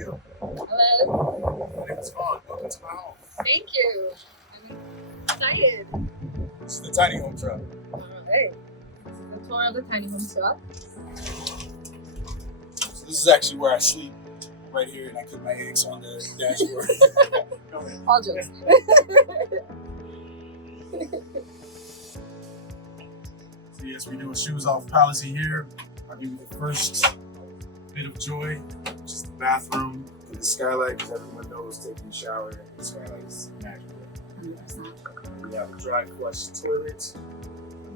you? Hello. My name is Vaughn. Welcome to my home. Thank you. I'm excited. This is the tiny home truck. Alright. This is the tour of the tiny home truck. So this is actually where I sleep, right here, and I cook my eggs on the dashboard. Go ahead. All jokes. So yes, we do a shoes off policy here. I'll give you the first bit of joy, which is the bathroom and the skylight, because everyone knows taking a shower and the skylight is magical. 100%. We have a dry flush toilet,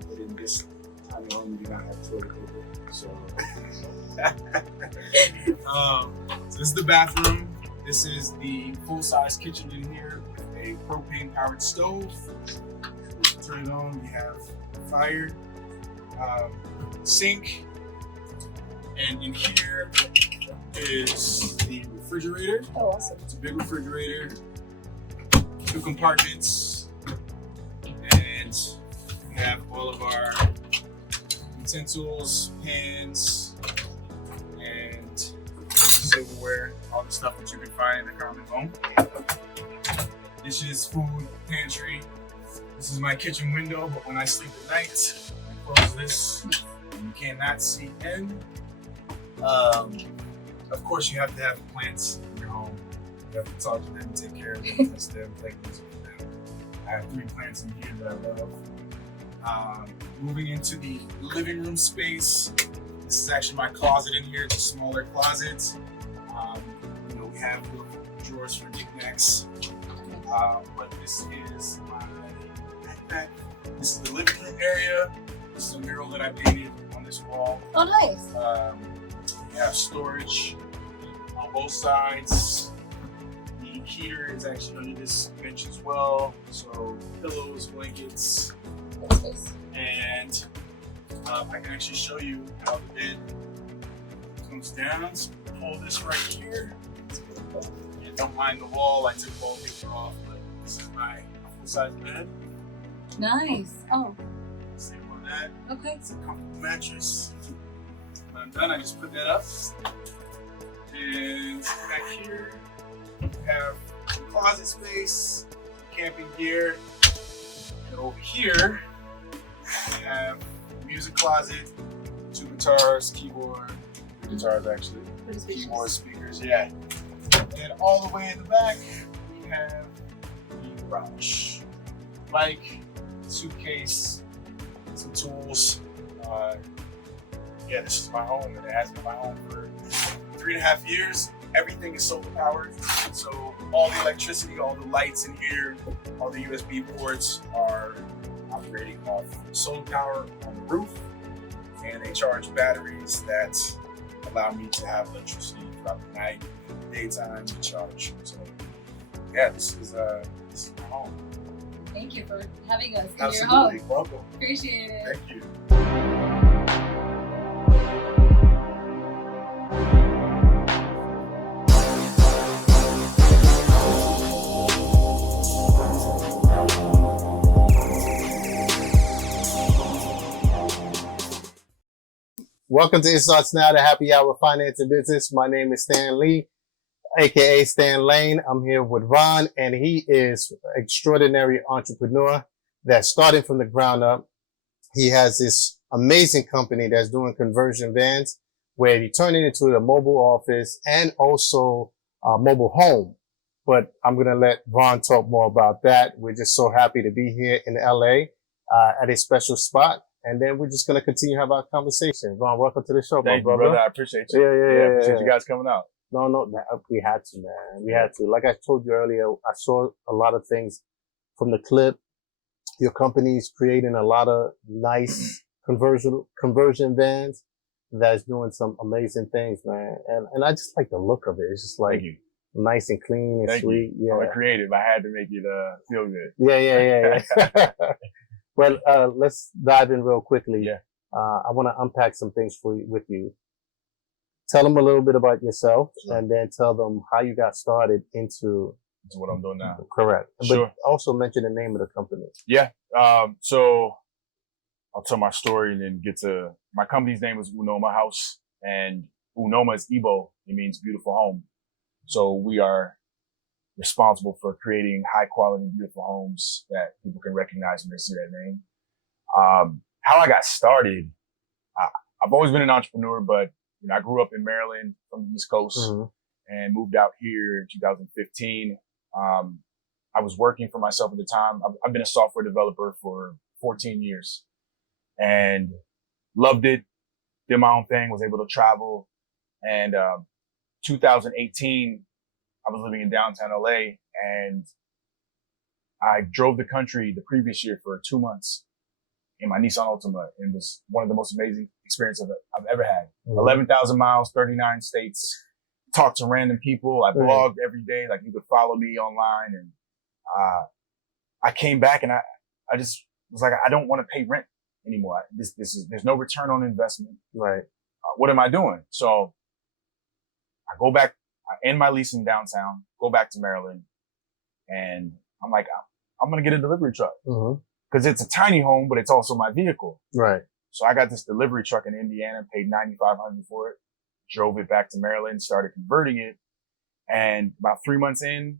but in this tiny home we do not have toilet paper. So, so this is the bathroom. This is the full-size kitchen in here with a propane-powered stove. Turn it on. We have fire, sink, and in here is the refrigerator. Oh, awesome. It's a big refrigerator, 2 compartments, and we have all of our utensils, pans, and silverware, all the stuff that you can find in a common home. Dishes, food, pantry. This is my kitchen window, but when I sleep at night, I close this and you cannot see in. Of course, you have to have plants in your home. You have to talk to them, take care of them, test them, take music for them. I have 3 plants in here that I love. Moving into the living room space. This is actually my closet in here. It's a smaller closet. We have drawers for knickknacks. But this is my backpack. This is the living room area. This is a mural that I painted on this wall. Oh, nice. We have storage on both sides. The heater is actually under this bench as well. So pillows, blankets, That's nice. and I can actually show you how the bed comes down. So pull this right here. And don't mind the wall. I took wallpaper off, but this is my full-size bed. Nice. Oh, Same on that. okay. It's a comfortable mattress. When I'm done, I just put that up. And back here, we have some closet space, some camping gear. And over here, we have a music closet, 2 guitars, keyboard, 3 guitars actually, keyboard, speakers, yeah. And all the way in the back, we have the garage. Bike, suitcase, some tools. Yeah, this is my home, and it has been my home for 3.5 years. Everything is solar powered, so all the electricity, all the lights in here, all the USB ports are operating off solar power on the roof, and they charge batteries that allow me to have electricity throughout the night, daytime to charge. So yeah, this is my home. Thank you for having us in your Absolutely, home. welcome. Appreciate it. Thank you. Welcome to It Starts Now, the Happy Hour Finance and Business. My name is Stan Lee, aka Stan Lane. I'm here with Vaughn, and he is an extraordinary entrepreneur that's starting from the ground up. He has this amazing company that's doing conversion vans, where he turned it into a mobile office and also a mobile home. But I'm going to let Vaughn talk more about that. We're just so happy to be here in LA at a special spot. And then we're just going to continue to have our conversation. Vaughn, welcome to the show, my Thank you, brother. brother. I appreciate you. Yeah. Appreciate you guys coming out. No, we had to, man. We had to. Like I told you earlier, I saw a lot of things from the clip. Your company's creating a lot of nice conversion vans that's doing some amazing things, man. And I just like the look of it. It's just like nice and clean and Thank sweet. You. Yeah. I'm a creative. I had to make it feel good. Yeah. Well, let's dive in real quickly. Yeah. I want to unpack some things with you. Tell them a little bit about yourself, and then tell them how you got started into what I'm doing now. Correct. Sure. But also mention the name of the company. Yeah. So I'll tell my story and then get to my company's name is Unoma House, and Unoma is Igbo. It means beautiful home. So we are responsible for creating high quality, beautiful homes that people can recognize when they see that name. How I got started, I've always been an entrepreneur, but I grew up in Maryland from the East Coast and moved out here in 2015. I was working for myself at the time. I've been a software developer for 14 years and loved it, did my own thing, was able to travel. And 2018, I was living in downtown LA and I drove the country the previous year for 2 months in my Nissan Altima. And it was one of the most amazing experiences I've ever had. 11,000 miles, 39 states, talked to random people. I blogged every day. Like you could follow me online. And I came back and I just was like, I don't want to pay rent anymore. There's no return on investment. Right. What am I doing? So I go back, I end my lease in downtown, go back to Maryland, and I'm like, I'm going to get a delivery truck because it's a tiny home, but it's also my vehicle. Right. So I got this delivery truck in Indiana, paid $9,500 for it, drove it back to Maryland, started converting it. And about 3 months in,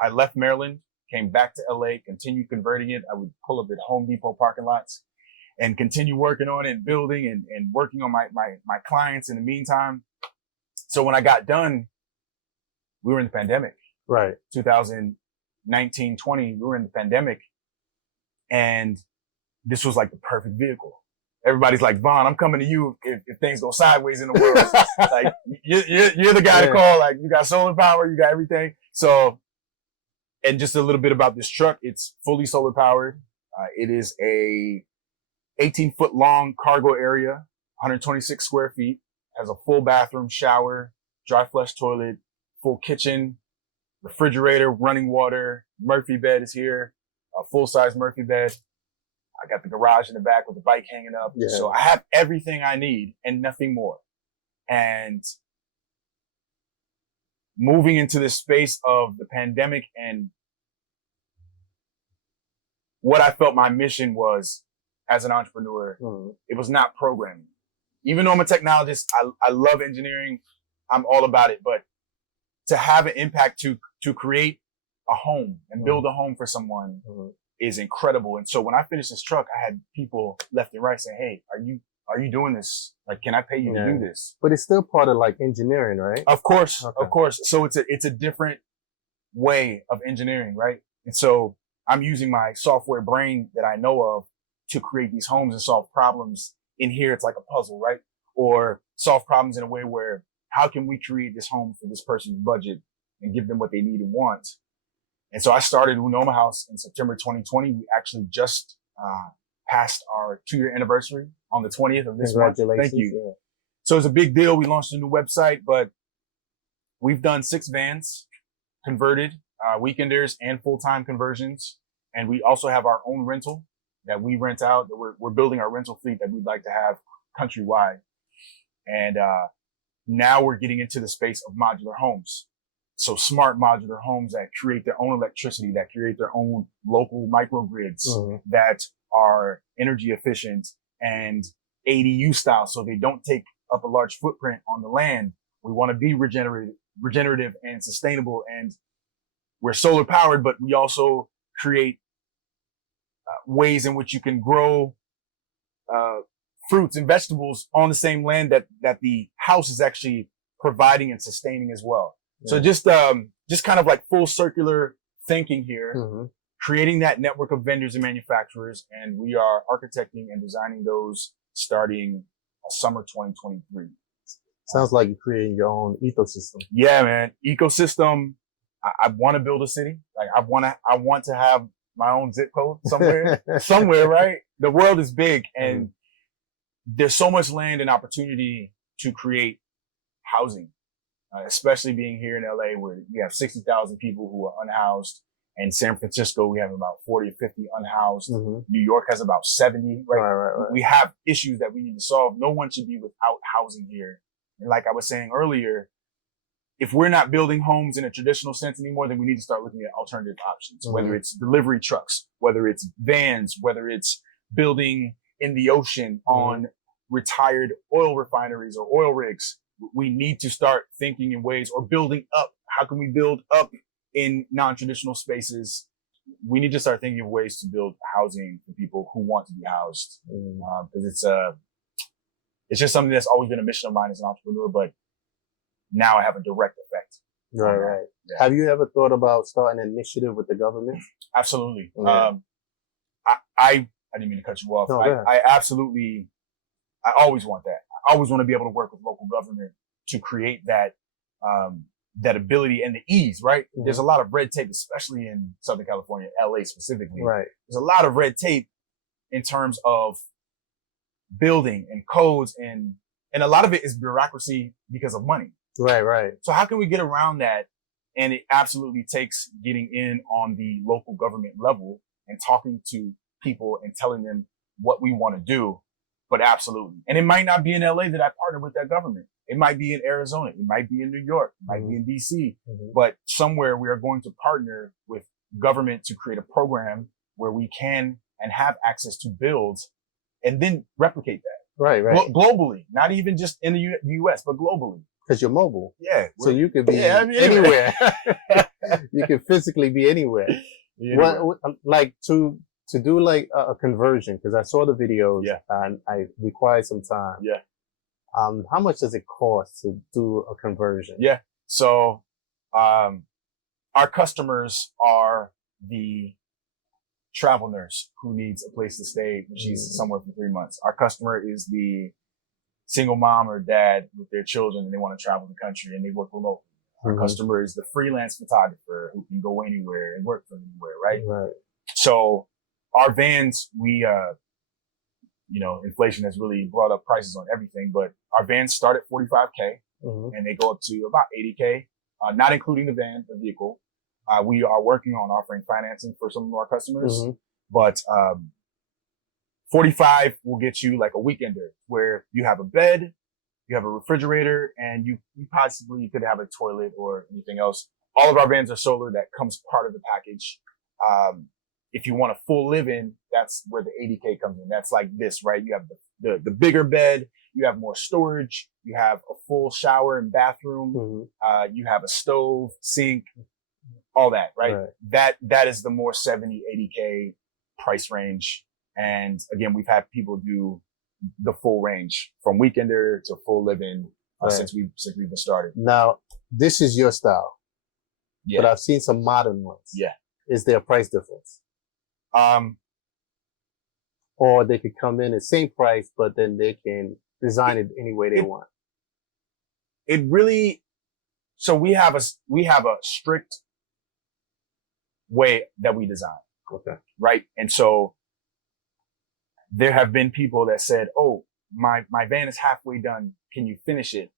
I left Maryland, came back to LA, continued converting it. I would pull up at Home Depot parking lots and continue working on it and building and working on my clients in the meantime. So when I got done, we were in the pandemic. Right. 2019, 20, we were in the pandemic. And this was like the perfect vehicle. Everybody's like, Vaughn, I'm coming to you if things go sideways in the world. Like, you're the guy to call. Like, you got solar power, you got everything. So, and just a little bit about this truck. It's fully solar powered. It is a 18-foot long cargo area, 126 square feet. Has a full bathroom, shower, dry flush toilet, full kitchen, refrigerator, running water. Murphy bed is here, a full-size Murphy bed. I got the garage in the back with the bike hanging up. Yeah. So I have everything I need and nothing more. And moving into the space of the pandemic and what I felt my mission was as an entrepreneur, it was not programming. Even though I'm a technologist, I love engineering. I'm all about it. But to have an impact to create a home and build a home for someone is incredible. And so when I finished this truck, I had people left and right saying, hey, are you doing this? Like, can I pay you to do this? But it's still part of like engineering, right? Of course. Okay. Of course. So it's a different way of engineering, right? And so I'm using my software brain that I know of to create these homes and solve problems. In here, it's like a puzzle, right? Or solve problems in a way where how can we create this home for this person's budget and give them what they need and want? And so I started Unoma House in September 2020. We actually just passed our 2-year anniversary on the 20th of this month. Thank you. Yeah. So it's a big deal. We launched a new website, but we've done 6 vans converted, weekenders and full-time conversions. And we also have our own rental that we rent out. We're building our rental fleet that we'd like to have countrywide. And now we're getting into the space of modular homes. So smart modular homes that create their own electricity, that create their own local microgrids that are energy efficient and ADU style. So they don't take up a large footprint on the land. We want to be regenerative and sustainable. And we're solar powered, but we also create ways in which you can grow fruits and vegetables on the same land that the house is actually providing and sustaining as well. Yeah. So just kind of like full circular thinking here, creating that network of vendors and manufacturers, and we are architecting and designing those starting summer 2023. Sounds like you're creating your own ecosystem. Yeah, man. Ecosystem. I want to build a city. Like I want to have my own zip code somewhere, right? The world is big and there's so much land and opportunity to create housing, especially being here in LA where we have 60,000 people who are unhoused. In San Francisco, we have about 40 or 50 unhoused. New York has about 70, right? We have issues that we need to solve. No one should be without housing here. And like I was saying earlier, if we're not building homes in a traditional sense anymore, then we need to start looking at alternative options, whether it's delivery trucks, whether it's vans, whether it's building in the ocean on retired oil refineries or oil rigs. we need to start thinking in ways or building up. How can we build up in non-traditional spaces? We need to start thinking of ways to build housing for people who want to be housed. Because it's just something that's always been a mission of mine as an entrepreneur, but now I have a direct effect. Right. Yeah. Have you ever thought about starting an initiative with the government? Absolutely. Yeah. I didn't mean to cut you off. No, I always want that. I always want to be able to work with local government to create that, that ability and the ease, right? Mm-hmm. There's a lot of red tape, especially in Southern California, LA specifically. Right. There's a lot of red tape in terms of building and codes, and a lot of it is bureaucracy because of money. Right. So how can we get around that? And it absolutely takes getting in on the local government level and talking to people and telling them what we want to do. But absolutely. And it might not be in LA that I partner with that government. It might be in Arizona. It might be in New York. It might be in DC. But somewhere we are going to partner with government to create a program where we can and have access to builds and then replicate that. Right. Globally, not even just in the US, but globally. Because you're mobile. Yeah. So you could be anywhere. You can physically be anywhere. What, like to do like a conversion, because I saw the videos and I required some time. Yeah. How much does it cost to do a conversion? Yeah. So, our customers are the travel nurse who needs a place to stay when she's somewhere for 3 months. Our customer is the single mom or dad with their children and they want to travel the country and they work remotely. Our customer is the freelance photographer who can go anywhere and work from anywhere, right? Right. So our vans, inflation has really brought up prices on everything, but our vans start at $45K and they go up to about $80K, not including the van, the vehicle. We are working on offering financing for some of our customers, but, 45 will get you like a weekender where you have a bed, you have a refrigerator, and you possibly could have a toilet or anything else. All of our vans are solar. That comes part of the package. If you want a full live-in, that's where the $80K comes in. That's like this, right? You have the bigger bed, you have more storage, you have a full shower and bathroom, you have a stove, sink, all that, right? That is the more 70, 80K price range. And again, we've had people do the full range from weekender to full live-in since we've been started. Now, this is your style. Yeah. But I've seen some modern ones. Yeah. Is there a price difference? Or they could come in at the same price, but then they can design it any way they want. It really, so we have a strict way that we design. Okay. Right. And so there have been people that said, "Oh, my van is halfway done. Can you finish it?"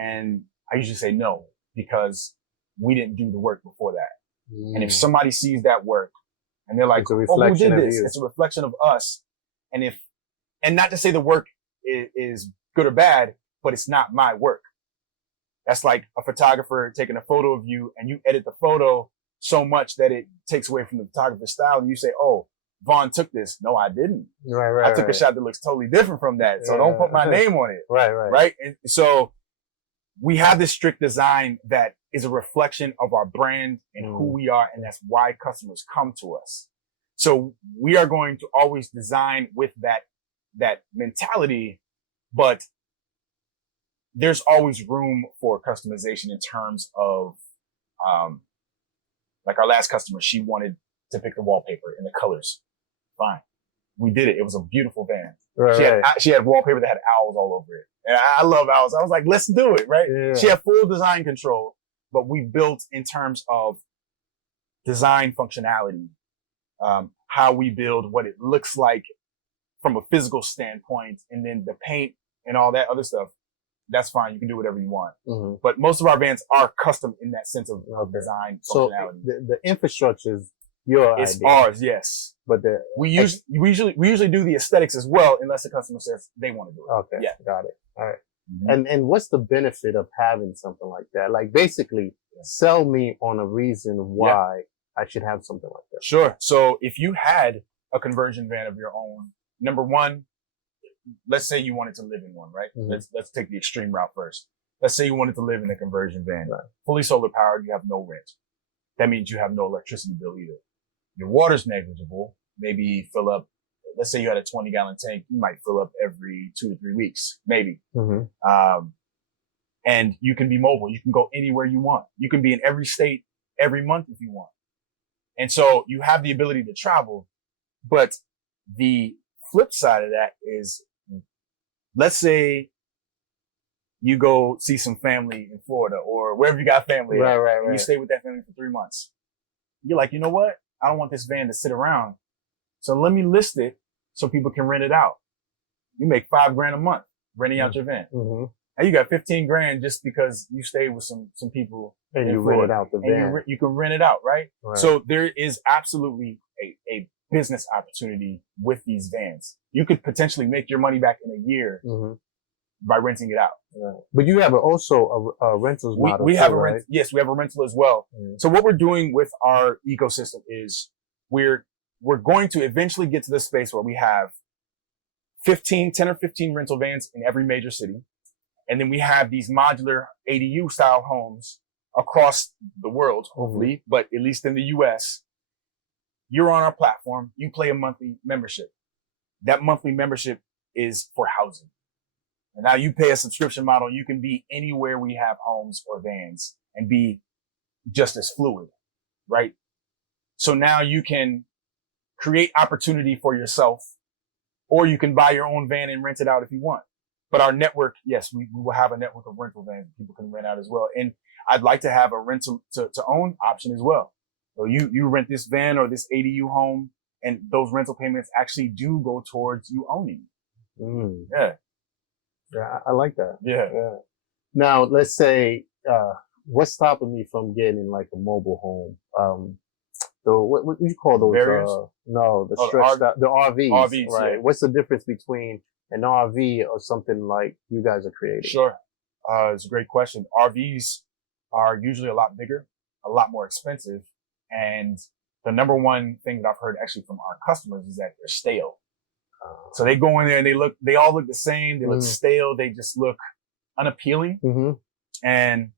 And I usually say no, because we didn't do the work before that. And if somebody sees that work and they're like, "Oh, who did this?" It's a reflection of us. And not to say the work is good or bad, but it's not my work. That's like a photographer taking a photo of you and you edit the photo so much that it takes away from the photographer's style. And you say, "Oh, Vaughn took this." No, I didn't. I took a shot that looks totally different from that. So don't put my name on it. Right. And so we have this strict design that is a reflection of our brand and who we are. And that's why customers come to us. So we are going to always design with that mentality, but there's always room for customization in terms of, like our last customer, she wanted to pick the wallpaper and the colors. Fine. We did it. It was a beautiful van. She had wallpaper that had owls all over it. And I love owls. I was like, let's do it, right? Yeah. She had full design control, but we built in terms of design functionality, how we build, what it looks like from a physical standpoint, and then the paint and all that other stuff. That's fine. You can do whatever you want. But most of our vans are custom in that sense of design functionality. So the infrastructure is it's idea. Ours, yes. But we usually do the aesthetics as well, unless the customer says they want to do it. Okay. Yeah. Got it. All right. And what's the benefit of having something like that? Like basically sell me on a reason why I should have something like that. Sure. So if you had a conversion van of your own, number one, let's say you wanted to live in one, right? Mm-hmm. Let's take the extreme route first. Let's say you wanted to live in a conversion van, Right. fully solar powered. You have no rent. That means you have no electricity bill either. Your water's negligible. Maybe fill up. Let's say you had a 20-gallon tank. You might fill up every 2 to 3 weeks, maybe. Mm-hmm. And you can be mobile. You can go anywhere you want. You can be in every state every month if you want. And so you have the ability to travel. But the flip side of that is, let's say you go see some family in Florida or wherever you got family. Right, at, right, and right. you stay with that family for 3 months. You're like, you know what? I don't want this van to sit around. So let me list it so people can rent it out. You make $5,000 a month renting out your van. Mm-hmm. And you got 15 grand just because you stayed with some people. And in you Florida. rented out the And van. you can rent it out, right? Right. So there is absolutely a business opportunity with these vans. You could potentially make your money back in a year Mm-hmm. by renting it out. Right. But you have also a rentals model. We have too, a right? rent. Yes, we have a rental as well. Mm-hmm. So what we're doing with our ecosystem is we're going to eventually get to this space where we have 10 or 15 rental vans in every major city. And then we have these modular ADU style homes across the world, hopefully, but at least in the US, you're on our platform. You pay a monthly membership. That monthly membership is for housing. And now you pay a subscription model. You can be anywhere we have homes or vans and be just as fluid, right? So now you can create opportunity for yourself, or you can buy your own van and rent it out if you want. But our network, yes, we will have a network of rental vans that people can rent out as well. And I'd like to have a rental to own option as well. So you rent this van or this ADU home, and those rental payments actually do go towards you owning. Mm. Yeah. Yeah, I like that. Yeah. Yeah. Now, let's say, what's stopping me from getting like a mobile home? What do you call those? Barriers? No, the Oh, stretched out, the RVs. RVs, right? yeah. What's the difference between an RV or something like you guys are creating? Sure. It's a great question. RVs are usually a lot bigger, a lot more expensive. And the number one thing that I've heard actually from our customers is that they're stale. So they go in there and they all look the same. They look stale. They just look unappealing. Mm-hmm. And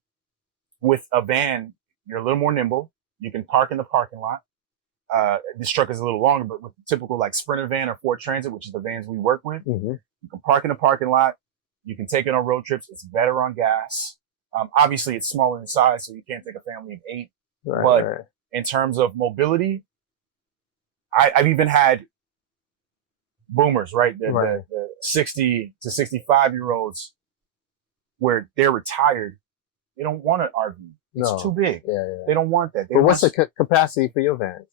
with a van, you're a little more nimble. You can park in the parking lot. This truck is a little longer, but with the typical like Sprinter van or Ford Transit, which is the vans we work with, you can park in the parking lot. You can take it on road trips. It's better on gas. Obviously it's smaller in size, so you can't take a family of 8. Right, but right. in terms of mobility, I've even had boomers, right? The 60 to 65-year-olds where they're retired. They don't want an RV. It's too big. Yeah, yeah. They don't want that. But what's the capacity for your vans?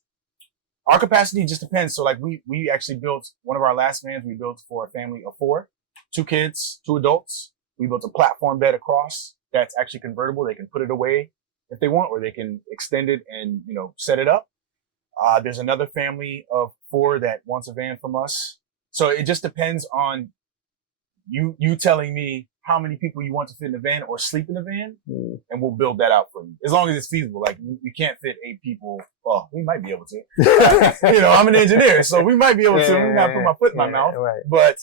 Our capacity just depends. So like we actually built one of our last vans we built for a family of 4, 2 kids, 2 adults. We built a platform bed across that's actually convertible. They can put it away if they want, or they can extend it and, set it up. There's another family of 4 that wants a van from us. So it just depends on you telling me how many people you want to fit in the van or sleep in the van, and we'll build that out for you. As long as it's feasible. Like we can't fit 8 people. Well, we might be able to. I'm an engineer, so we might be able to. I'm not put my foot in my mouth. Right. But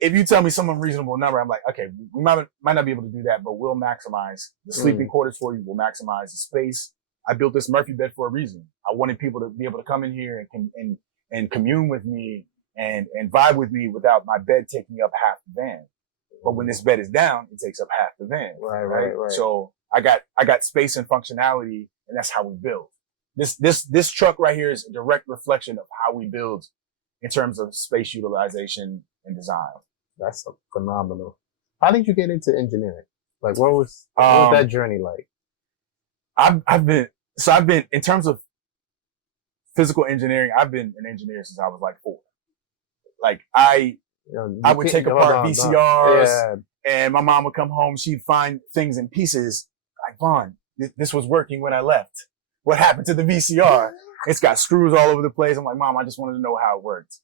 if you tell me some unreasonable number, I'm like, okay, we might not be able to do that, but we'll maximize the sleeping quarters for you. We'll maximize the space. I built this Murphy bed for a reason. I wanted people to be able to come in here and commune with me and vibe with me without my bed taking up half the van. But when this bed is down, it takes up half the van. Right. So I got space and functionality, and that's how we build. This truck right here is a direct reflection of how we build in terms of space utilization and design. That's phenomenal. How did you get into engineering? Like, what was that journey like? I've been in terms of physical engineering, I've been an engineer since I was like 4. Like I would take apart VCRs, and my mom would come home. She'd find things in pieces. Like, Vaughn, this was working when I left. What happened to the VCR? It's got screws all over the place. I'm like, Mom, I just wanted to know how it worked.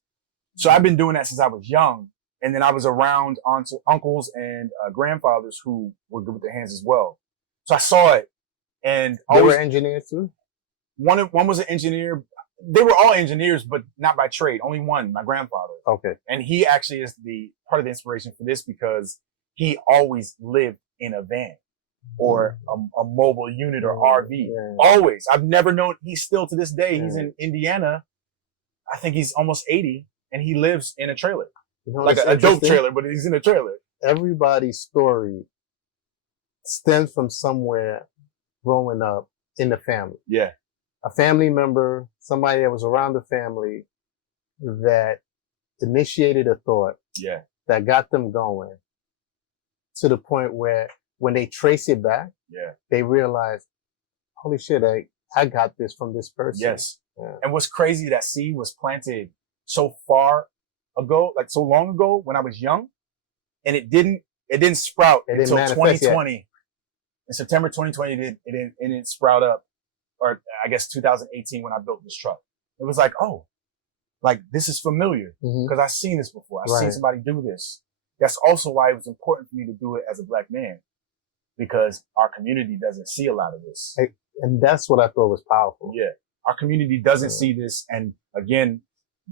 So I've been doing that since I was young. And then I was around uncles and grandfathers who were good with their hands as well. So I saw it. And They were engineers too? One was an engineer. they were all engineers, but not by trade. Only one, my grandfather. Okay. And he actually is the part of the inspiration for this because he always lived in a van or a mobile unit or RV. Yeah. Always. I've never known, he's still to this day, he's in Indiana. I think he's almost 80 and he lives in a trailer. You know, Like a dope trailer, but he's in a trailer. Everybody's story stems from somewhere growing up in the family. Yeah. A family member, somebody that was around the family that initiated a thought Yeah. that got them going to the point where when they trace it back, Yeah. they realize, holy shit, I got this from this person. Yes. Yeah. And what's crazy, that seed was planted so far ago, like so long ago when I was young, and it didn't sprout until 2020. In September 2020, it didn't sprout up. Or I guess 2018 when I built this truck. It was like, oh, like this is familiar because I've seen this before. I've seen somebody do this. That's also why it was important for me to do it as a black man because our community doesn't see a lot of this. And that's what I thought was powerful. Yeah. Our community doesn't see this. And again,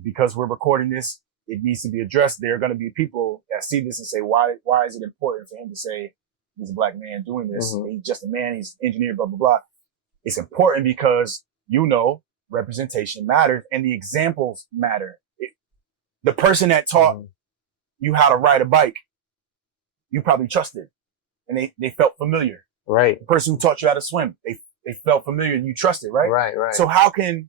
because we're recording this, it needs to be addressed. There are going to be people that see this and say, why is it important for him to say he's a black man doing this? He's just a man. He's an engineer, blah, blah, blah. It's important because, representation matters and the examples matter. The person that taught you how to ride a bike, you probably trusted and they felt familiar. Right. The person who taught you how to swim, they felt familiar and you trusted, right? Right, right. So how can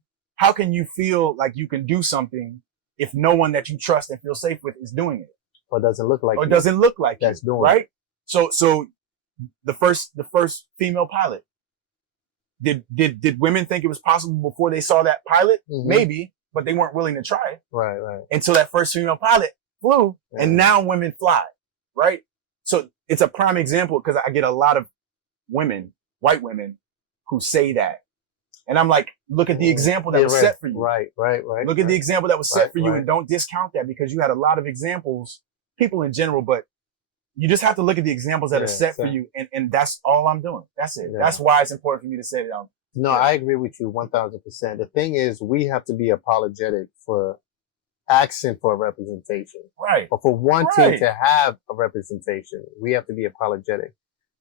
you feel like you can do something if no one that you trust and feel safe with is doing it? Or doesn't look like Or doesn't look like that's doing right? it. So the first female pilot, Did women think it was possible before they saw that pilot? Maybe, but they weren't willing to try it. Right, right. Until that first female pilot flew, and now women fly, right? So it's a prime example because I get a lot of women, white women, who say that. And I'm like, look at the example that was set for you. Right. Look at the example that was set for you and don't discount that because you had a lot of examples, people in general, but you just have to look at the examples that are set for you. And that's all I'm doing. That's it. Yeah. That's why it's important for me to say that. No, I agree with you 1000%. The thing is, we have to be apologetic for asking for a representation. Right. Or for wanting to have a representation. We have to be apologetic.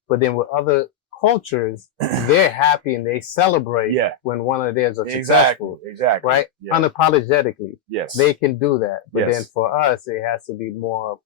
But then with other cultures, they're happy and they celebrate when one of theirs are successful. Exactly. Right? Yeah. Unapologetically. Yes. They can do that. But then for us, it has to be more,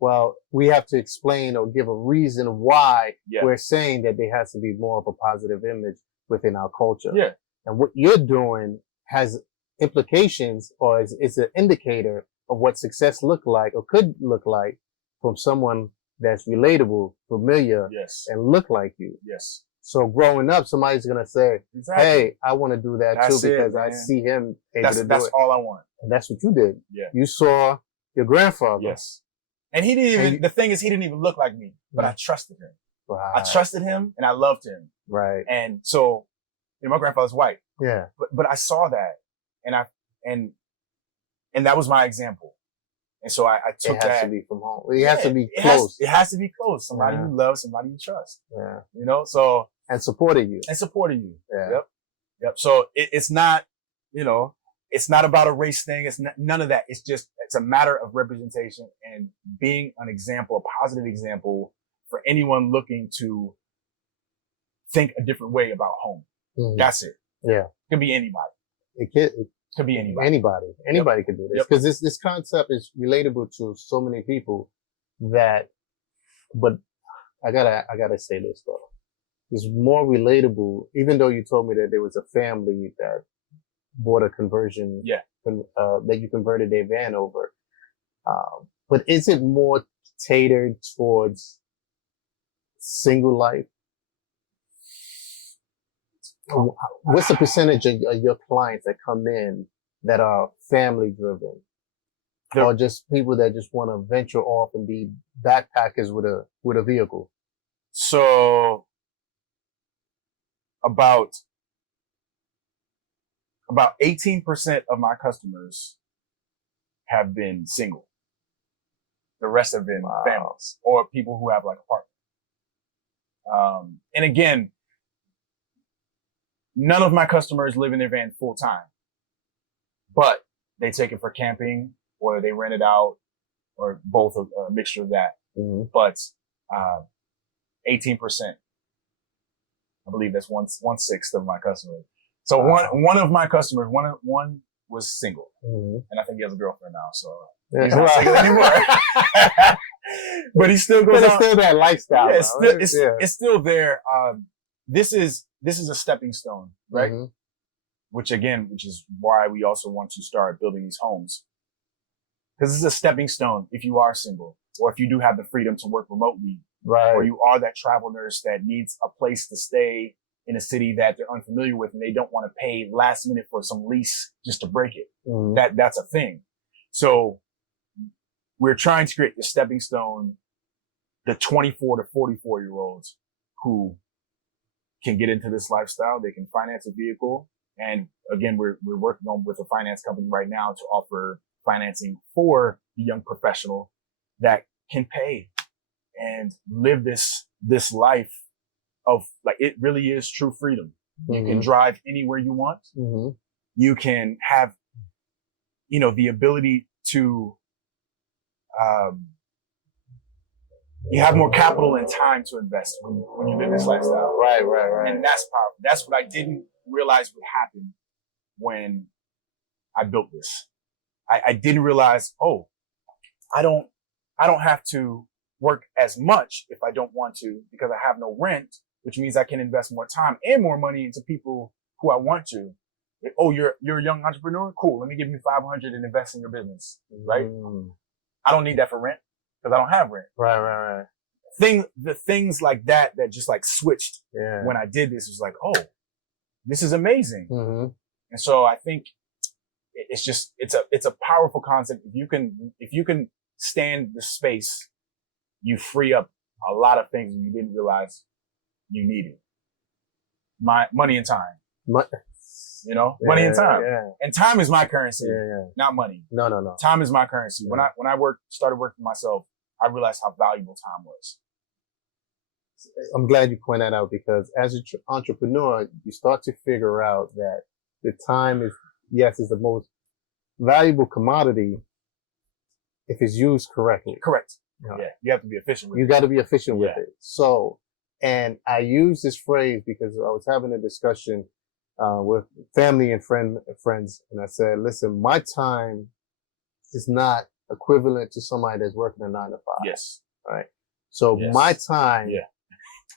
well, we have to explain or give a reason why we're saying that there has to be more of a positive image within our culture. Yeah. And what you're doing has implications or is an indicator of what success look like or could look like from someone that's relatable, familiar, and look like you. Yes. So growing up, somebody's going to say, hey, I want to do that too because I see him able to do it. That's all I want. And that's what you did. Yeah. You saw your grandfather. Yes. And he didn't even, the thing is, he didn't even look like me, but I trusted him. Right. I trusted him and I loved him. Right. And so, my grandfather's white. Yeah. But I saw that and that was my example. And so I took that. It has to be from home. It has to be close. It has to be close. Somebody you love, somebody you trust. Yeah. So. And supporting you. Yeah. Yep. So it's not, it's not about a race thing. It's none of that. It's a matter of representation and being an example, a positive example for anyone looking to think a different way about home. That's it. Yeah. It could be anybody. It could be anybody. Anybody could do this. Because this concept is relatable to so many people but I gotta say this though. It's more relatable, even though you told me that there was a family that bought a conversion. That you converted their van over. But is it more catered towards single life? What's the percentage of your clients that come in that are family driven? Or just people that just want to venture off and be backpackers with a vehicle? So about 18% of my customers have been single. The rest have been families or people who have like a partner. And again, none of my customers live in their van full time. but they take it for camping or they rent it out or both, a mixture of that. Mm-hmm. But, 18%, I believe that's one sixth of my customers. So one of my customers, one was single, and I think he has a girlfriend now. So he's not single anymore. But he still goes. But it's still that lifestyle. Yeah, it's still there. This is a stepping stone, right? Mm-hmm. Which is why we also want to start building these homes. Because this is a stepping stone if you are single, or if you do have the freedom to work remotely, right? Or you are that travel nurse that needs a place to stay in a city that they're unfamiliar with and they don't want to pay last minute for some lease just to break it. Mm-hmm. That's a thing. So we're trying to create the stepping stone, the 24 to 44 year olds who can get into this lifestyle. They can finance a vehicle. And again, we're working on with a finance company right now to offer financing for the young professional that can pay and live this life of, like, it really is true freedom. Mm-hmm. You can drive anywhere you want. Mm-hmm. You can have, the ability to, you have more capital and time to invest when you live this lifestyle. Right. And that's powerful. That's what I didn't realize would happen when I built this. I didn't realize, I don't have to work as much if I don't want to because I have no rent, which means I can invest more time and more money into people who I want to. You're a young entrepreneur? Cool. Let me give you $500 and invest in your business. Right? I don't need that for rent because I don't have rent. Right. The things like that just like switched when I did this. It was like, this is amazing. Mm-hmm. And so I think it's a powerful concept. If you can stand the space, you free up a lot of things you didn't realize you needed. Money and time. Money and time. Yeah. And time is my currency, not money. No. Time is my currency. Yeah. When I started working for myself, I realized how valuable time was. I'm glad you point that out because as an entrepreneur, you start to figure out that the time is the most valuable commodity if it's used correctly. Correct. Yeah. You have to be efficient with it. You got to be efficient with it. So, and I use this phrase because I was having a discussion with family and friends, and I said, listen, my time is not equivalent to somebody that's working a 9 to 5. Yes. Right. So my time,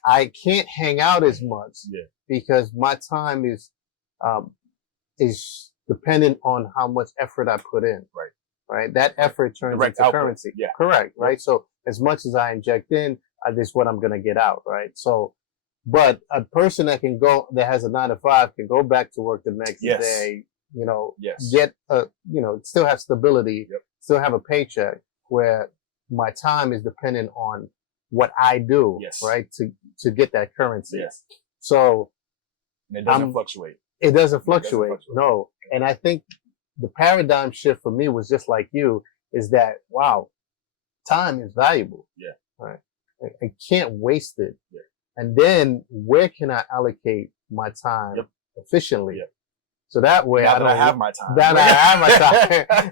I can't hang out as much because my time is dependent on how much effort I put in. Right. That effort turns into currency. Yeah. Correct. Right. So as much as I inject in, this is what I'm going to get out. Right. So, but a person that has a 9 to 5 can go back to work the next day, get still have stability, still have a paycheck where my time is dependent on what I do, right? To get that currency. Yes. So. And it doesn't fluctuate. It doesn't fluctuate. No. And I think the paradigm shift for me was just like you is that, wow, time is valuable. Yeah. Right. I can't waste it. Yeah. And then where can I allocate my time efficiently? Yep. So that way I have my time.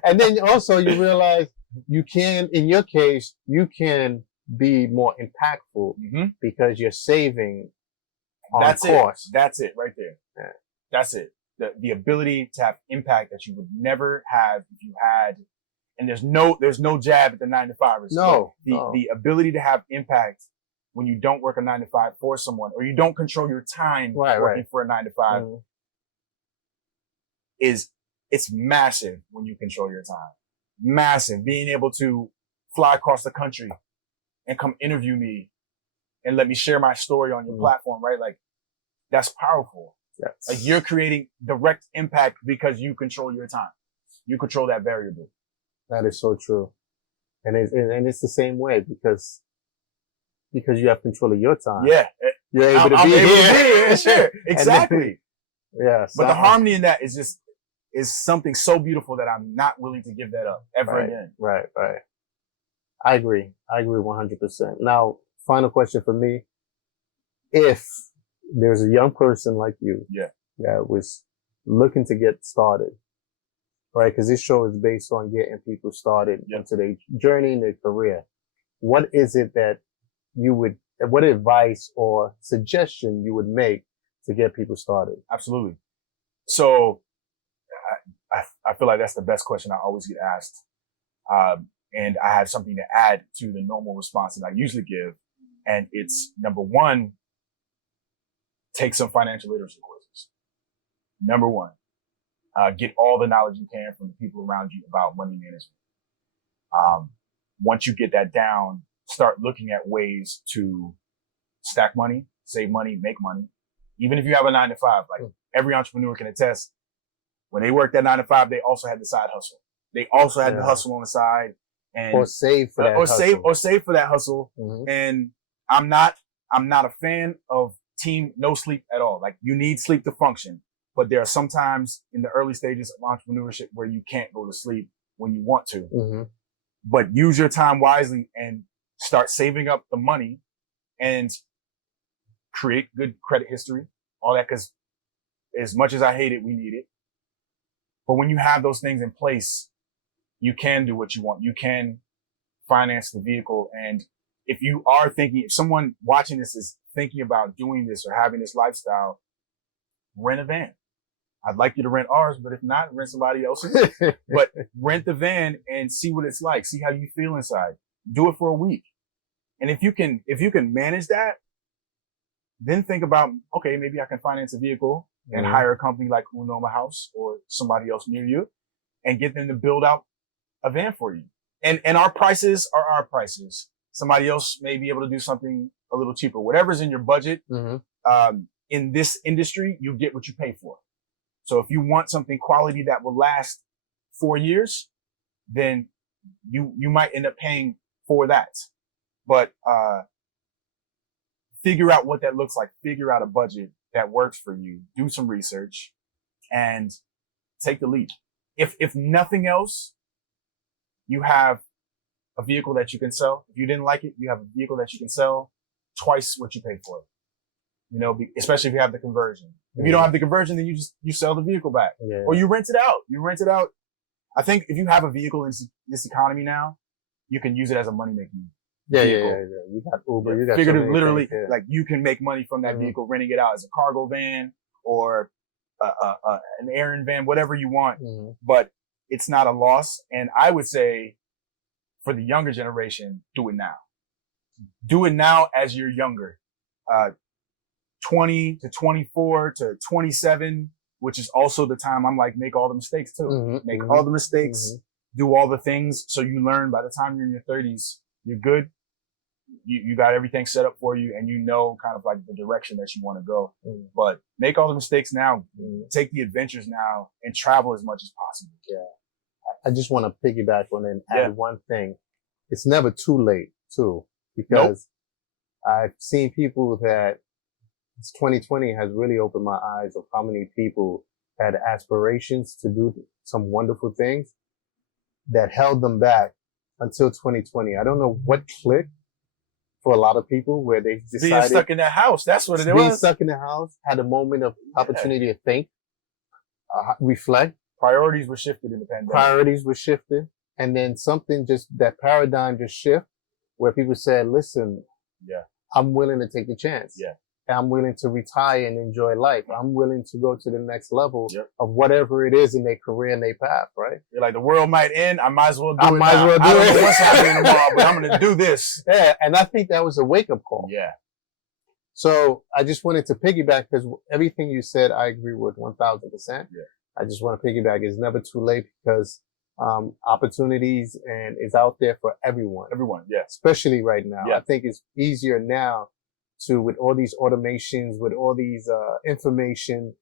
And then also you realize in your case, you can be more impactful because you're saving on cost. That's it right there. Yeah. That's it. The ability to have impact that you would never have if you had, and there's no jab at the 9 to 5ers. No. The ability to have impact when you don't work a 9 to 5 for someone, or you don't control your time working for a 9 to 5, it's massive when you control your time. Massive. Being able to fly across the country and come interview me and let me share my story on your platform, right? Like, that's powerful. Yes. Like, you're creating direct impact because you control your time. You control that variable. That is so true. And it's the same way because you have control of your time. Yeah. You're able to be here. Sure. Exactly. Yeah. But the harmony in that is something so beautiful that I'm not willing to give that up ever again. Right. I agree 100%. Now, final question for me. If there's a young person like you that was looking to get started, right? Because this show is based on getting people started into their journey in their career. What is it that what advice or suggestion you would make to get people started? Absolutely. So I feel like that's the best question I always get asked. And I have something to add to the normal response that I usually give. And it's number one, take some financial literacy courses. Number one, get all the knowledge you can from the people around you about money management. Once you get that down, start looking at ways to stack money, save money, make money. Even if you have a 9 to 5, like every entrepreneur can attest, when they worked that 9 to 5, they also had the side hustle. They also had the hustle on the side, and or save for that hustle. Save for that hustle. Mm-hmm. And I'm not a fan of team no sleep at all. Like, you need sleep to function, but there are some times in the early stages of entrepreneurship where you can't go to sleep when you want to. Mm-hmm. But use your time wisely and start saving up the money and create good credit history, all that, because as much as I hate it, we need it. But when you have those things in place, you can do what you want. You can finance the vehicle. And if someone watching this is thinking about doing this or having this lifestyle, rent a van. I'd like you to rent ours, but if not, rent somebody else's. But rent the van and see what it's like. See how you feel inside. Do it for a week. And if you can manage that, then think about, okay, maybe I can finance a vehicle and hire a company like Unoma House or somebody else near you and get them to build out a van for you. And our prices are our prices. Somebody else may be able to do something a little cheaper. Whatever's in your budget, in this industry, you get what you pay for. So if you want something quality that will last 4 years, then you might end up paying for that. But figure out what that looks like. Figure out a budget that works for you. Do some research and take the leap. If nothing else, you have a vehicle that you can sell. If you didn't like it, you have a vehicle that you can sell twice what you paid for it. You know, especially if you have the conversion. If you don't have the conversion, then you sell the vehicle back, or you rent it out. I think if you have a vehicle in this economy now, you can use it as a money making. Yeah. You got Uber. You got figured literally things, like you can make money from that vehicle, renting it out as a cargo van or an errand van, whatever you want. But it's not a loss. And I would say for the younger generation, do it now. Do it now as you're younger. 20 to 24 to 27, which is also the time I'm like, make all the mistakes too. Make all the mistakes, do all the things. So you learn by the time you're in your 30s, you're good. You got everything set up for you and you know kind of like the direction that you want to go. But make all the mistakes now, take the adventures now and travel as much as possible. Yeah. I just want to piggyback on and add one thing. It's never too late too, because I've seen people that 2020 has really opened my eyes of how many people had aspirations to do some wonderful things that held them back until 2020. I don't know what clicked for a lot of people where they decided being stuck in that house. That's what it was. Being stuck in the house, had a moment of opportunity to think, reflect. Priorities were shifted in the pandemic. And then something that paradigm just shift where people said, listen, I'm willing to take the chance. I'm willing to retire and enjoy life. I'm willing to go to the next level of whatever it is in their career and their path, right? You're like, the world might end. I might as well do it. I don't know what's happening tomorrow, but I'm going to do this. Yeah. And I think that was a wake up call. Yeah. So I just wanted to piggyback because everything you said, I agree with 1000%. Yeah. I just want to piggyback. It's never too late because, opportunities and is out there for everyone. Especially right now. I think it's easier now with all these automations, with all these, information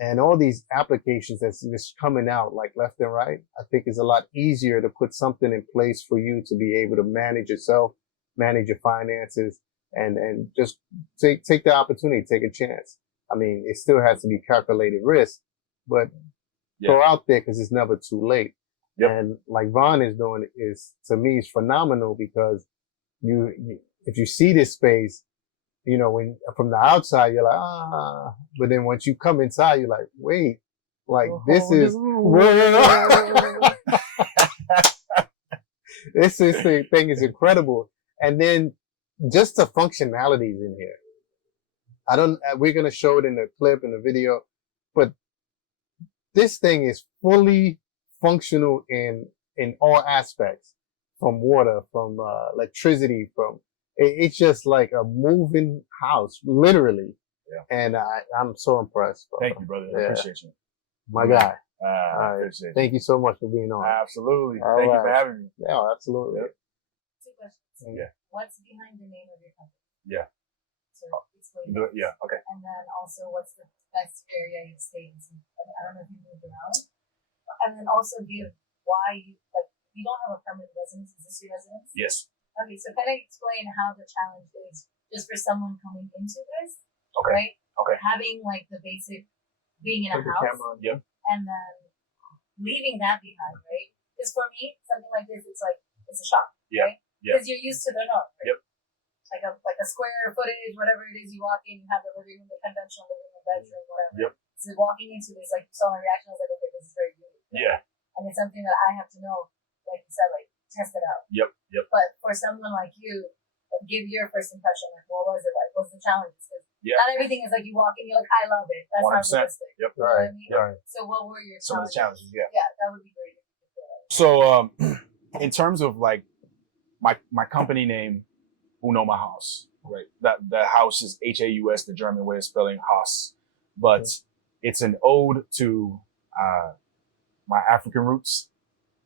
and all these applications that's just coming out like left and right. I think it's a lot easier to put something in place for you to be able to manage yourself, manage your finances and just take the opportunity, take a chance. I mean, it still has to be calculated risk, but go out there because it's never too late. And like Vaughn is doing to me, is phenomenal because if you see this space, you know, when from the outside, you're like, but then once you come inside, you're like, wait, Like this is this thing is incredible. And then just the functionalities in here. We're going to show it in the clip, in the video, but this thing is fully functional in all aspects, from water, from electricity, it's just like a moving house, literally. Yeah. And I'm so impressed. Bro. Thank you, brother. I appreciate you. My guy. I appreciate you. Thank you so much for being on. Absolutely. All Thank you right. for having me. Yeah, absolutely. Yep. 2 questions. Yeah. What's behind the name of your company? Yeah. So explain. Yeah. Okay. And then also, what's the best area you've stayed in? I don't know if you've moved around. And then also give why you don't have a permanent residence. Is this your residence? Yes. Okay, so kind of explain how the challenge is just for someone coming into this, Okay. right? Okay. Having like the basic being in a Put the house, camera on. Yep. and then leaving that behind, right? Because for me, something like this, it's a shock, Yeah. right? Because you're used to the norm, right? Yep. Like a square footage, whatever it is, you walk in, you have the living room, the conventional living room, bedroom, whatever. Yep. So walking into this, like you saw my reaction, I was like, okay, this is very unique. Yeah. And it's something that I have to know, like you said, like test it out. Yep. Yep. But for someone like you, give your first impression. Like, what was it like? What's the challenges? Because Yeah. not everything is like you walk in, you're like, I love it. That's not 100%. realistic. Yep. You know what I mean? Right. So what were your Some of the challenges. Yeah. Yeah, that would be great. So, in terms of like my company name, Unoma House, right? That the house is Haus, the German way of spelling Haus, but it's an ode to my African roots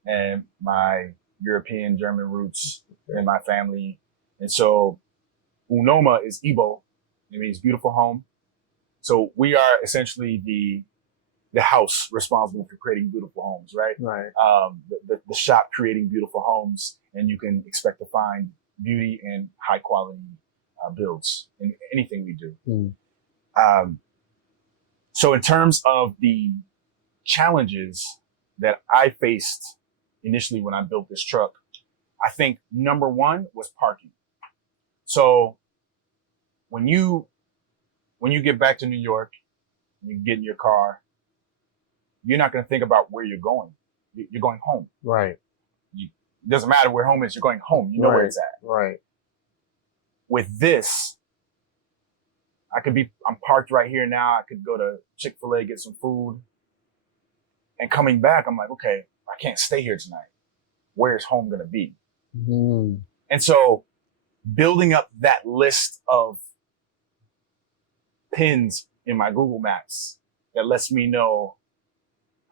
and my European German roots in my family, and so Unoma is Igbo. It means beautiful home. So we are essentially the house responsible for creating beautiful homes, right? Right. The shop creating beautiful homes, and you can expect to find beauty and high quality builds in anything we do. So in terms of the challenges that I faced initially when I built this truck, I think number one was parking. So when you get back to New York, you get in your car, you're not going to think about where you're going. You're going home. Right. It doesn't matter where home is. You're going home. You know where it's at. Right. With this, I'm parked right here now. I could go to Chick-fil-A, get some food. And coming back, I'm like, okay, I can't stay here tonight. Where's home going to be? Mm. And so building up that list of pins in my Google Maps that lets me know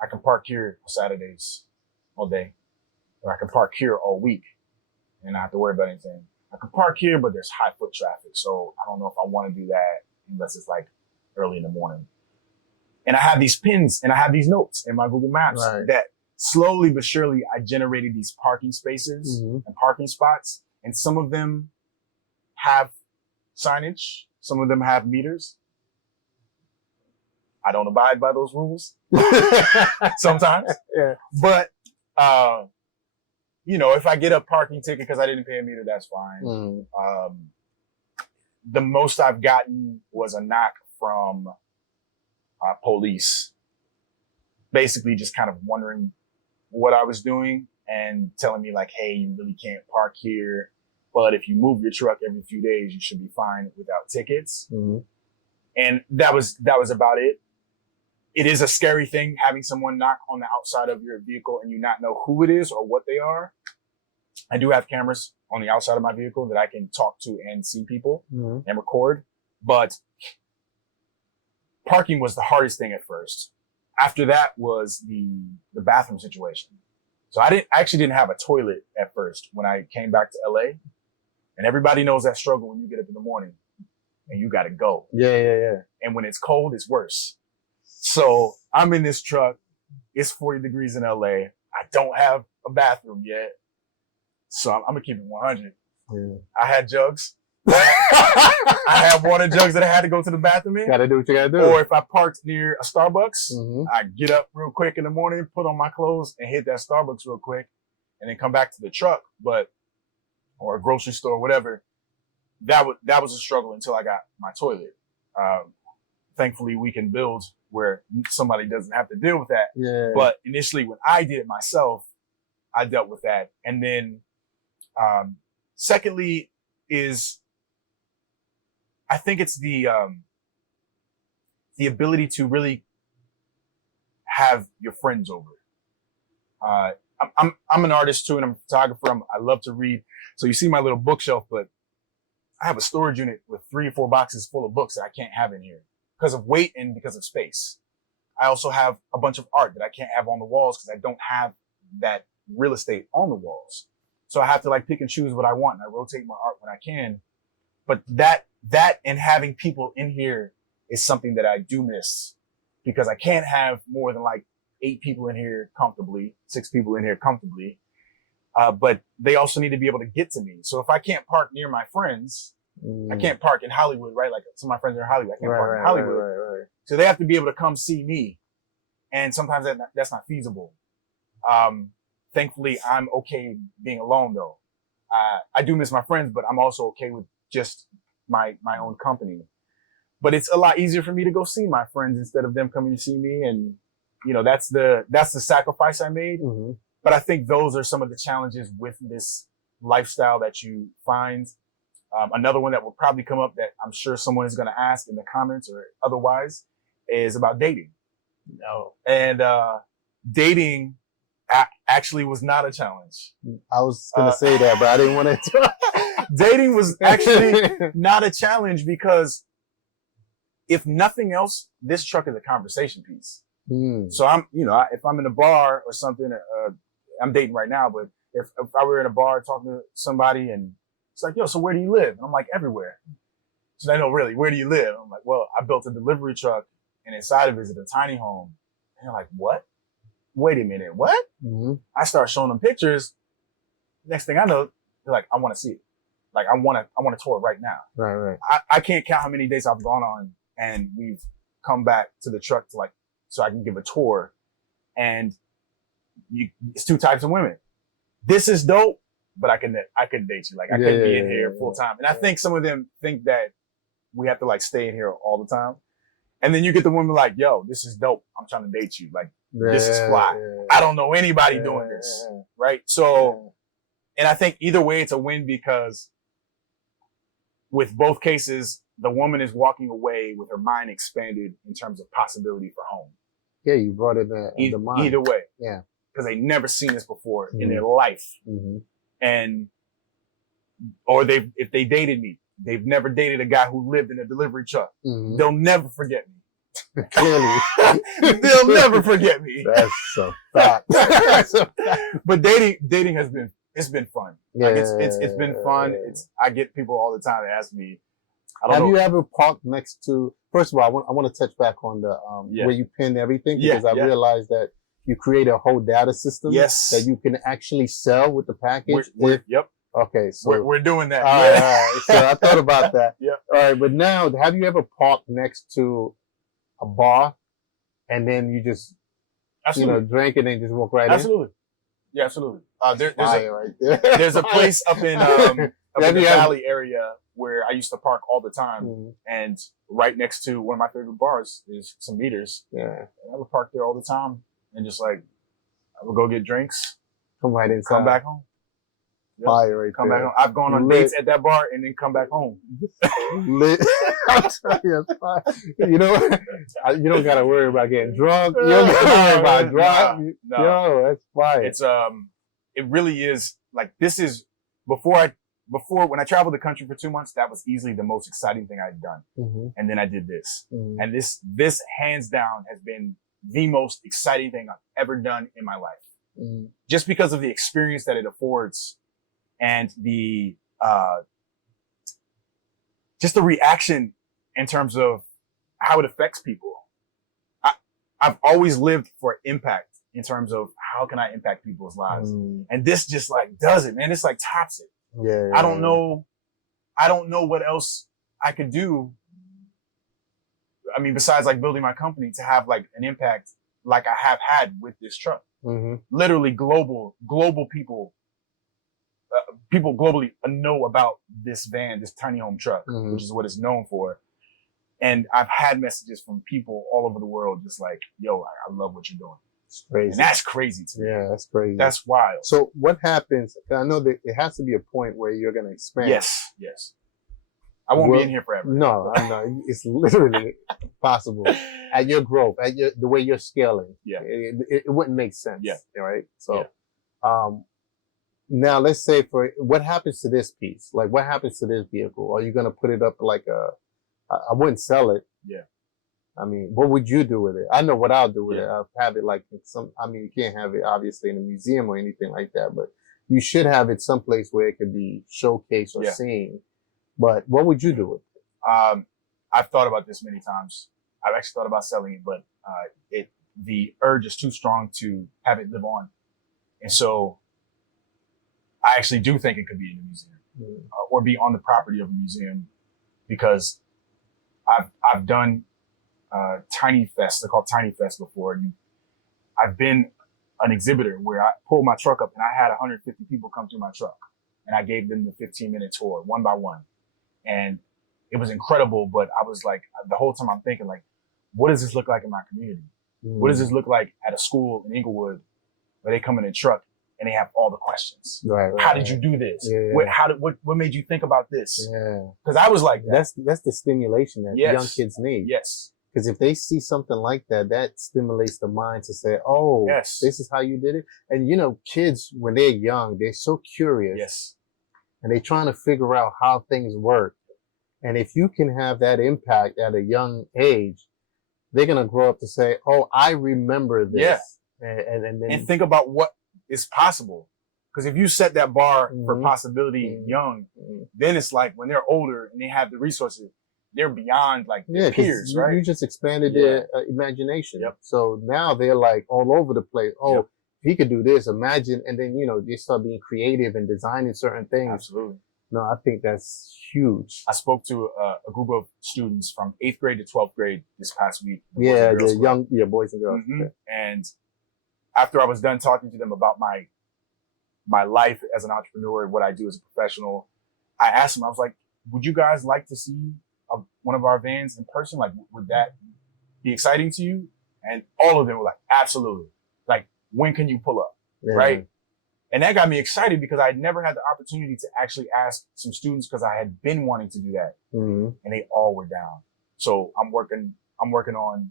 I can park here on Saturdays all day, or I can park here all week and not have to worry about anything. I can park here, but there's high foot traffic. So I don't know if I want to do that unless it's like early in the morning. And I have these pins and I have these notes in my Google Maps that slowly but surely I generated these parking spaces and parking spots. And some of them have signage. Some of them have meters. I don't abide by those rules sometimes. Yeah. But, if I get a parking ticket because I didn't pay a meter, that's fine. The most I've gotten was a knock from police, basically just kind of wondering what I was doing and telling me like, hey, you really can't park here, but if you move your truck every few days, you should be fine without tickets. And that was about it. It is a scary thing having someone knock on the outside of your vehicle and you not know who it is or what they are. I do have cameras on the outside of my vehicle that I can talk to and see people and record, but parking was the hardest thing at first. After that was the bathroom situation. So I actually didn't have a toilet at first when I came back to LA, and everybody knows that struggle when you get up in the morning and you got to go. Yeah. And when it's cold, it's worse. So I'm in this truck. It's 40 degrees in LA. I don't have a bathroom yet. So I'm going to keep it 100. Yeah. I had jugs. I had water jugs that I had to go to the bathroom in. Gotta do what you gotta do. Or if I parked near a Starbucks, I get up real quick in the morning, put on my clothes and hit that Starbucks real quick and then come back to the truck, or a grocery store, whatever. That was a struggle until I got my toilet. Thankfully we can build where somebody doesn't have to deal with that. Yeah. But initially when I did it myself, I dealt with that. And then, secondly is, I think it's the ability to really have your friends over. I'm an artist too, and I'm a photographer. I love to read. So you see my little bookshelf, but I have a storage unit with 3 or 4 boxes full of books that I can't have in here because of weight and because of space. I also have a bunch of art that I can't have on the walls because I don't have that real estate on the walls. So I have to like pick and choose what I want, and I rotate my art when I can. But that and having people in here is something that I do miss because I can't have more than like 8 people in here comfortably, 6 people in here comfortably. But they also need to be able to get to me. So if I can't park near my friends, I can't park in Hollywood, right? Like some of my friends are in Hollywood. I can't park in Hollywood. Right. So they have to be able to come see me. And sometimes that's not feasible. Thankfully, I'm okay being alone though. I do miss my friends, but I'm also okay with just my own company. But it's a lot easier for me to go see my friends instead of them coming to see me. And, you know, that's the sacrifice I made. Mm-hmm. But I think those are some of the challenges with this lifestyle that you find. Another one that will probably come up that I'm sure someone is going to ask in the comments or otherwise is about dating. No. And dating actually was not a challenge. I was going to say that, but I didn't want to. Dating was actually not a challenge because if nothing else, this truck is a conversation piece. So if I'm in a bar or something, I'm dating right now, but if I were in a bar talking to somebody and it's like, yo, so where do you live? And I'm like, everywhere. So they know, really, where do you live? I'm like, well, I built a delivery truck and inside of it is a tiny home. And they're like, what? Wait a minute, what? Mm-hmm. I start showing them pictures. Next thing I know, they're like, I want to see it. Like, I want to tour right now. Right. I can't count how many days I've gone on and we've come back to the truck to so I can give a tour. And it's 2 types of women. This is dope, but I couldn't date you. Like, I couldn't be in here full time. And I think some of them think that we have to stay in here all the time. And then you get the women like, yo, this is dope. I'm trying to date you. Like, this is fly. I don't know anybody doing this. Right. So, and I think either way it's a win because with both cases, the woman is walking away with her mind expanded in terms of possibility for home. Yeah, you brought it in the mind. Either way. Yeah. Because they've never seen this before in their life. Mm-hmm. And, or if they dated me, they've never dated a guy who lived in a delivery truck. Mm-hmm. They'll never forget me. Clearly. They'll never forget me. That's a fact. But dating it's been fun. Yeah. It's been fun. I get people all the time that ask me, have you ever parked next to, first of all, I want to touch back on the, where you pin everything because I realized that you create a whole data system that you can actually sell with the package. Yep. Okay. So we're doing that. All right. So I thought about that. Yeah. All right. But now, have you ever parked next to a bar and then you just, drink and then just walk right in? Yeah, absolutely. There's there's a place up in, in the Valley area where I used to park all the time. And right next to one of my favorite bars is some meters. Yeah. And I would park there all the time and just I would go get drinks. Come right inside. Come back home. Yep. Fire right come there. back home. I've gone on dates at that bar and then come back home. Lit. I'm telling you, it's fine. You don't gotta worry about getting drunk. You don't gotta worry about drunk. No. Yo, that's fire. It's, it really is this is when I traveled the country for 2 months, that was easily the most exciting thing I'd done. Mm-hmm. And then I did this. Mm-hmm. And this hands down has been the most exciting thing I've ever done in my life. Mm-hmm. Just because of the experience that it affords and the just the reaction in terms of how it affects people. I've always lived for impact in terms of how can I impact people's lives. Mm. And this just does it, man. It's tops it. Yeah. I don't know what else I could do. I mean, besides building my company to have an impact like I have had with this truck. Mm-hmm. Literally global people, people globally know about this van, this tiny home truck, mm-hmm. which is what it's known for. And I've had messages from people all over the world just like, yo, I love what you're doing. It's crazy. And that's crazy to me. Yeah, that's crazy. That's wild. So what happens? I know that it has to be a point where you're going to expand. Yes. I won't be in here forever. No, I know. It's literally possible. At your growth, the way you're scaling. Yeah. It wouldn't make sense. Yeah. Right? So, yeah. Now let's say what happens to this piece? Like what happens to this vehicle? Are you going to put it up like I wouldn't sell it. Yeah. I mean, what would you do with it? I know what I'll do with it. I'll have it like you can't have it obviously in a museum or anything like that, but you should have it someplace where it could be showcased or seen. But what would you do with it? I've thought about this many times. I've actually thought about selling it, but the urge is too strong to have it live on. And so I actually do think it could be in a museum or be on the property of a museum, because I've done Tiny Fest. They're called Tiny Fest before. I've been an exhibitor where I pulled my truck up and I had 150 people come through my truck, and I gave them the 15-minute tour one by one. And it was incredible, but I was like, the whole time I'm thinking like, what does this look like in my community? What does this look like at a school in Inglewood where they come in a truck and they have all the questions? Right. How did you do this? Yeah. What made you think about this? Yeah. Because I was like that. That's the stimulation that young kids need. Yes. Because if they see something like that, that stimulates the mind to say, oh, this is how you did it. And you know, kids, when they're young, they're so curious. Yes. And they're trying to figure out how things work. And if you can have that impact at a young age, they're going to grow up to say, oh, I remember this. Yeah. And think about what is possible. Because if you set that bar for possibility young, then it's like when they're older and they have the resources, they're beyond like their peers, right? You just expanded their imagination. Yep. So now they're like all over the place. Oh, he could do this. Imagine. And then, you know, they start being creative and designing certain things. Absolutely. No, I think that's huge. I spoke to a group of students from 8th grade to 12th grade this past week. Yeah, the young, boys and girls. Mm-hmm. And after I was done talking to them about my life as an entrepreneur, what I do as a professional, I asked them, I was like, would you guys like to see one of our vans in person? Like, would that be exciting to you? And all of them were like, absolutely. Like, when can you pull up? Yeah. Right? And that got me excited because I'd never had the opportunity to actually ask some students, because I had been wanting to do that. And they all were down. So I'm working on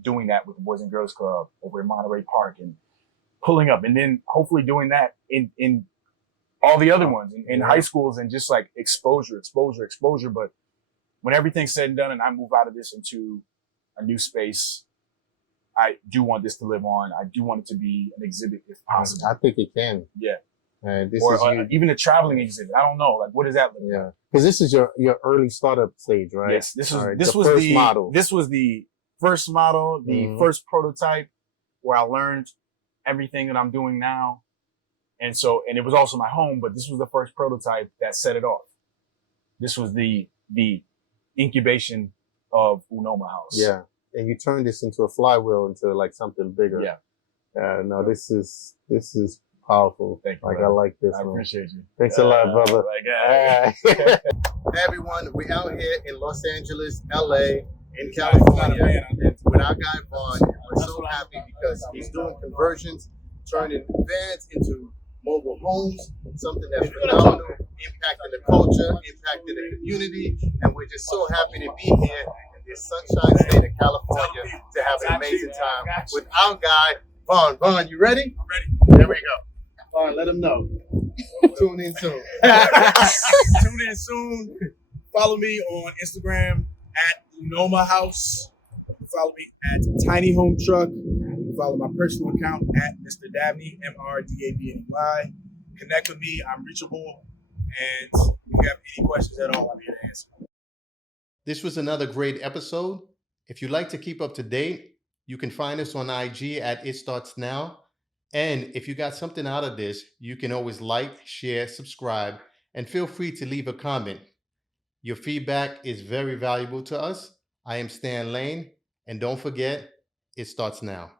doing that with the Boys and Girls Club over in Monterey Park and pulling up, and then hopefully doing that in all the other ones in high schools, and just like exposure. But when everything's said and done and I move out of this into a new space, I do want this to live on. I do want it to be an exhibit if possible. I think it can. Yeah. Or even a traveling exhibit. I don't know. Like, what does that look like? Because this is your early startup stage, right? Yes. This was the first model, the first prototype where I learned everything that I'm doing now. And it was also my home, but this was the first prototype that set it off. This was the incubation of Unoma House. Yeah. And you turned this into a flywheel, into like something bigger. Yeah. No, this is powerful. Thank you. Like, I like this one. I appreciate you. Thanks a lot, brother. Hey, everyone, we're out here in Los Angeles, LA, in California with our guy Vaughn. We're so happy because he's doing conversions, turning vans into mobile homes, something that's phenomenal, impacting the culture, impacting the community, and we're just so happy to be here in this sunshine state of California to have an amazing time with our guy Vaughn. Vaughn, you ready? I'm ready. There we go. Vaughn, let him know. Tune in soon. Tune in soon. Follow me on Instagram at Unoma House. Follow me at Tiny Home Truck. Follow my personal account at Mr. Dabney, MrDabney. Connect with me. I'm reachable. And if you have any questions at all, I'm here to answer. This was another great episode. If you'd like to keep up to date, you can find us on IG at It Starts Now. And if you got something out of this, you can always like, share, subscribe, and feel free to leave a comment. Your feedback is very valuable to us. I am Stan Lane, and don't forget, it starts now.